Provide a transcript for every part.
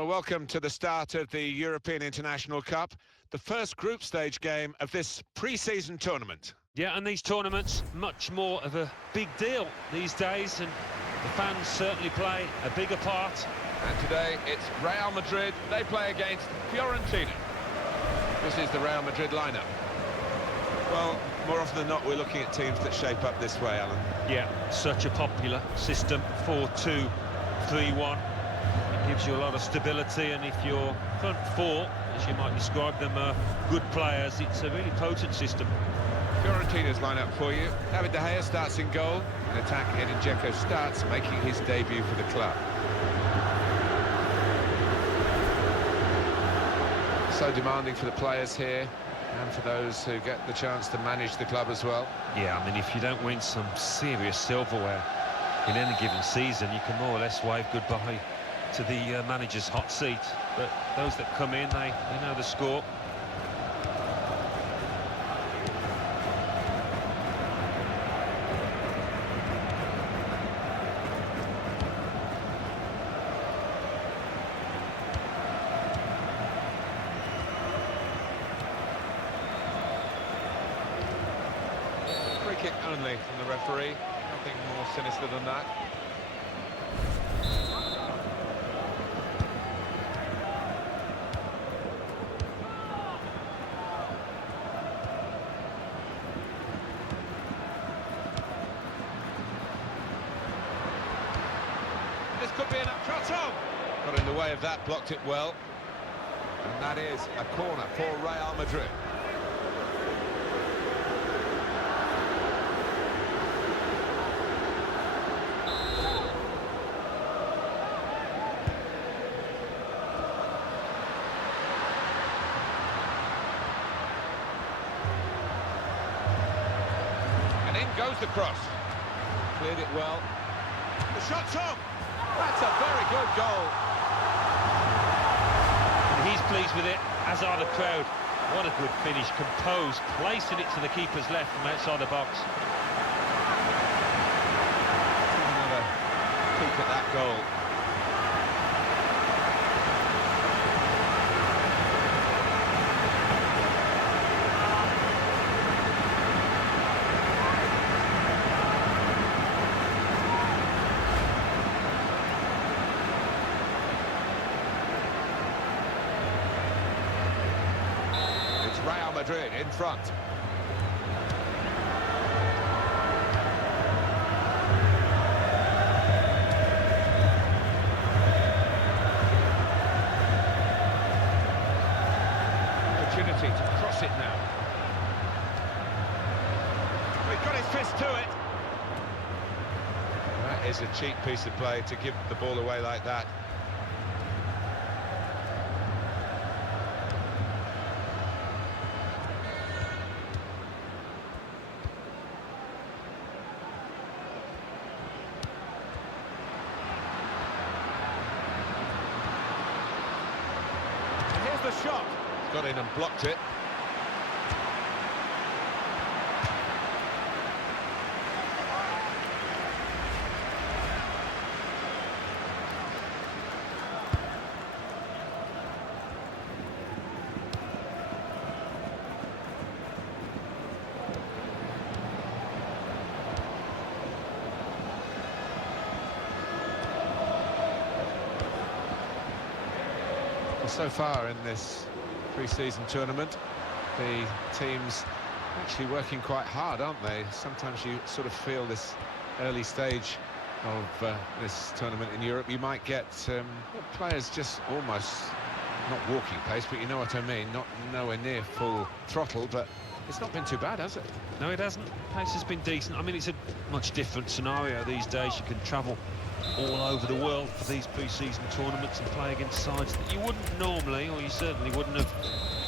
Well, welcome to the start of the European International Cup, the first group stage game of this pre-season tournament. Yeah, and these tournaments, much more of a big deal these days, and the fans certainly play a bigger part. And today it's Real Madrid. They play against Fiorentina. This is the Real Madrid lineup. Well, more often than not, we're looking at teams that shape up this way, Alan. Yeah, such a popular system, 4-2-3-1. It gives you a lot of stability, and if your front four, as you might describe them, are good players, it's a really potent system. Fiorentina's lineup for you. David De Gea starts in goal. In attack, Edin Dzeko starts, making his debut for the club. So demanding for the players here, and for those who get the chance to manage the club as well. Yeah, I mean, if you don't win some serious silverware in any given season, you can more or less wave goodbye to the manager's hot seat. But those that come in, they know the score. Free kick only from the referee. Nothing more sinister than that. This could be an Trossard. Got in the way of that, blocked it well. And that is a corner for Real Madrid. And in goes the cross. Cleared it well. The shot's on. That's a very good goal. And he's pleased with it, as are the crowd. What a good finish, composed, placing it to the keeper's left from outside the box. Another peek at that goal. Real Madrid in front. Opportunity to cross it now. He's got his fist to it. That is a cheap piece of play to give the ball away like that. The shot. Got in and blocked it. So far in this pre-season tournament, the teams actually working quite hard, aren't they? Sometimes you sort of feel this early stage of this tournament in Europe, you might get players just almost not walking pace, but you know what I mean, not nowhere near full throttle, but it's not been too bad, has it? No, it hasn't. Pace has been decent. I mean, it's a much different scenario these days. You can travel all over the world for these pre-season tournaments and play against sides that you wouldn't normally, or you certainly wouldn't have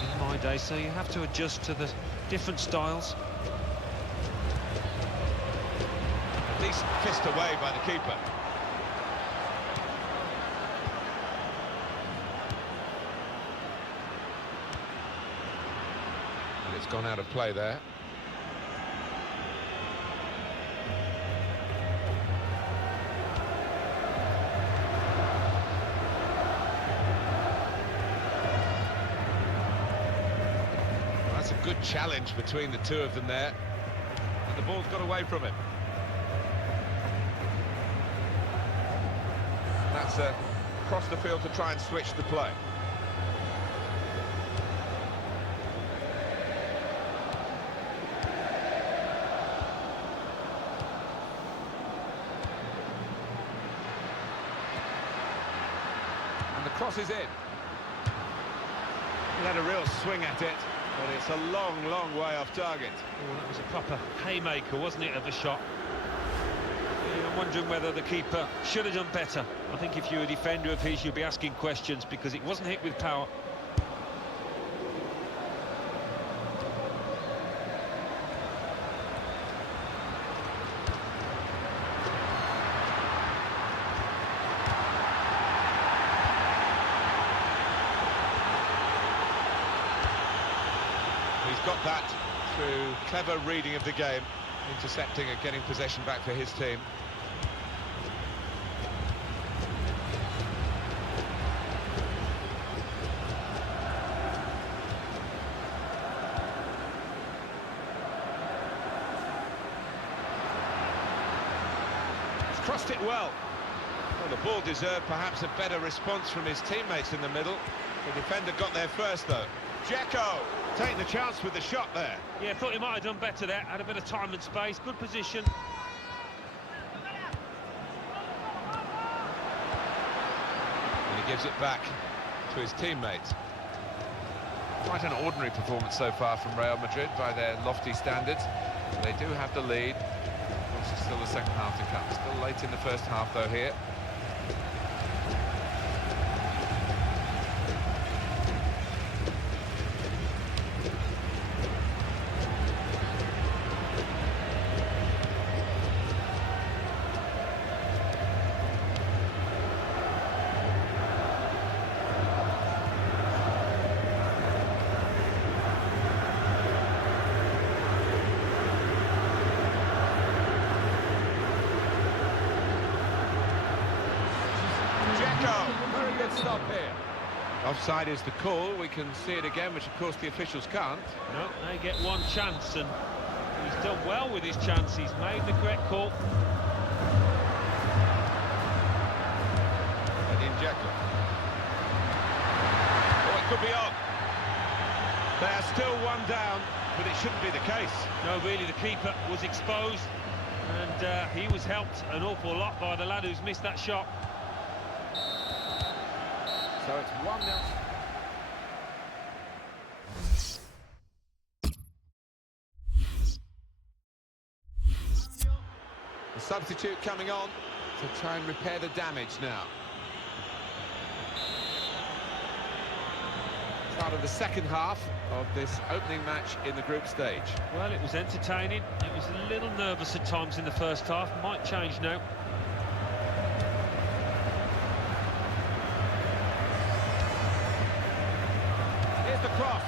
in my day, so you have to adjust to the different styles. Decent fist away by the keeper. And it's gone out of play there. good challenge between the two of them there. And the ball's got away from him. That's across the field to try and switch the play. And the cross is in. He had a real swing at it, but it's a long, long way off target. Oh, that was a proper haymaker, wasn't it, of a shot? Yeah, I'm wondering whether the keeper should have done better. I think if you're a defender of his, you'll be asking questions because it wasn't hit with power. He's got that through clever reading of the game, intercepting and getting possession back for his team. He's crossed it well. Well, the ball deserved perhaps a better response from his teammates in the middle. The defender got there first, though. Dzeko taking the chance with the shot there. Yeah, thought he might have done better there. Had a bit of time and space, good position. And he gives it back to his teammates. Quite an ordinary performance so far from Real Madrid by their lofty standards. They do have the lead. Of course, it's still the second half to come. Still late in the first half, though, here. Very good stop here. Offside is the call. We can see it again, which of course the officials can't. No, they get one chance, and he's done well with his chance. He's made the correct call. And in Dzeko. Oh, it could be on. They are still one down, but it shouldn't be the case. No, really, the keeper was exposed, and he was helped an awful lot by the lad who's missed that shot. So it's 1-0. The substitute coming on to try and repair the damage now. Start of the second half of this opening match in the group stage. Well, it was entertaining. It was a little nervous at times in the first half. Might change now. Here's the cross.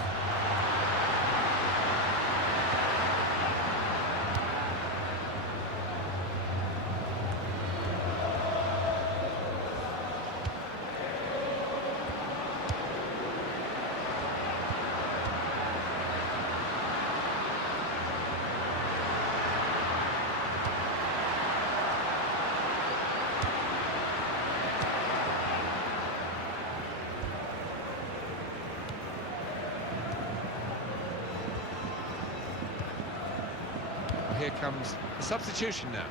Here comes the substitution now.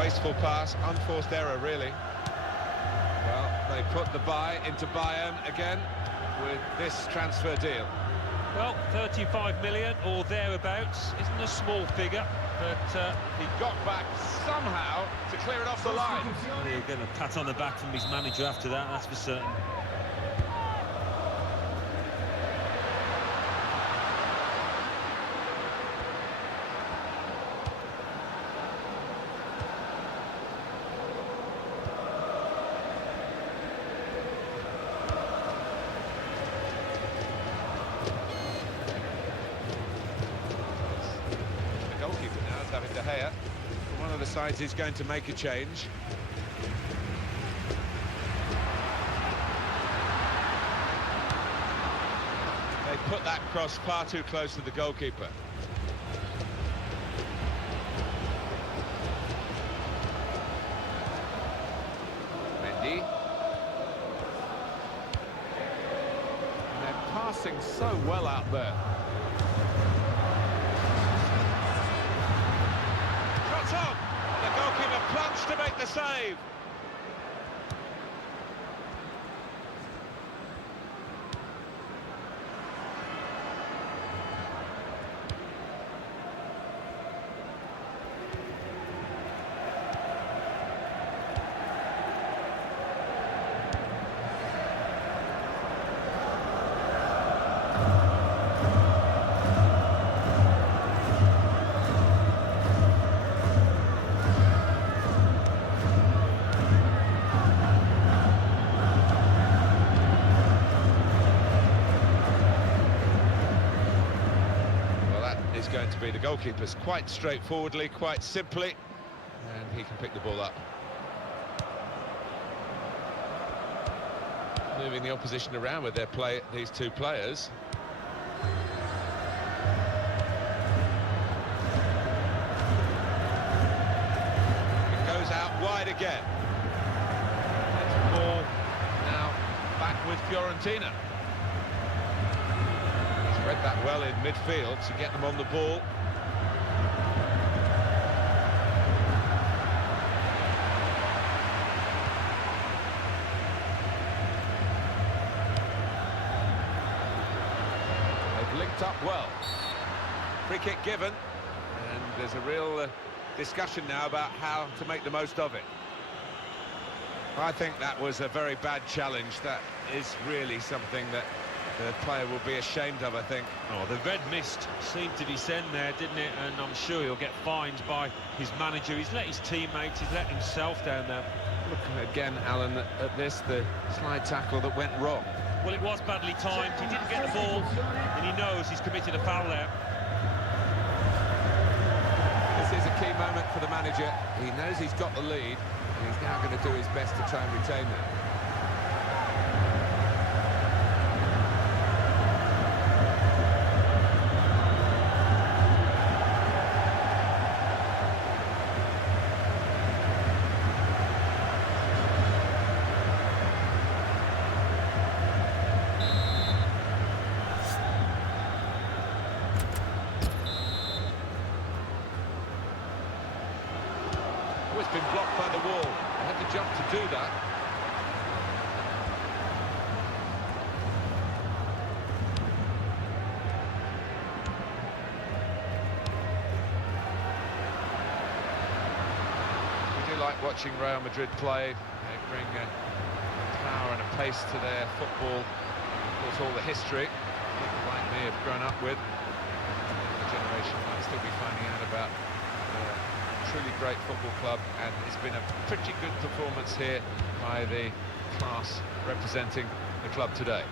Wasteful pass, unforced error, really. Well, they put the buy into Bayern again with this transfer deal. Well, 35 million or thereabouts isn't a small figure, but He got back somehow to clear it off the line. he'll get a pat on the back from his manager after that, that's for certain. David De Gea. One of the sides is going to make a change. They put that cross far too close to the goalkeeper. Mendy. And they're passing so well out there. Shot on! The goalkeeper plunged to make the save. Going to be the goalkeeper's quite straightforwardly, quite simply, and he can pick the ball up. Moving the opposition around with these two players. It goes out wide again. It's the ball now back with Fiorentina. Read that well in midfield to get them on the ball. They've linked up well. Free kick given, and there's a real discussion now about how to make the most of it. I think that was a very bad challenge. That is really something that the player will be ashamed of, I think. Oh, the red mist seemed to descend there, didn't it? And I'm sure he'll get fined by his manager. He's let his teammates, he's let himself down there. Look again, Alan, at this, the slide tackle that went wrong. Well, it was badly timed. He didn't get the ball, and he knows he's committed a foul there. This is a key moment for the manager. He knows he's got the lead, and he's now going to do his best to try and retain that. It's been blocked by the wall. They had to jump to do that. We do like watching Real Madrid play. They bring a power and a pace to their football. Of course, all the history people like me have grown up with. The generation might still be finding out about truly great football club, and it's been a pretty good performance here by the class representing the club today.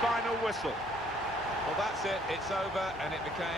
Final whistle. Well, that's it. It's over, and it became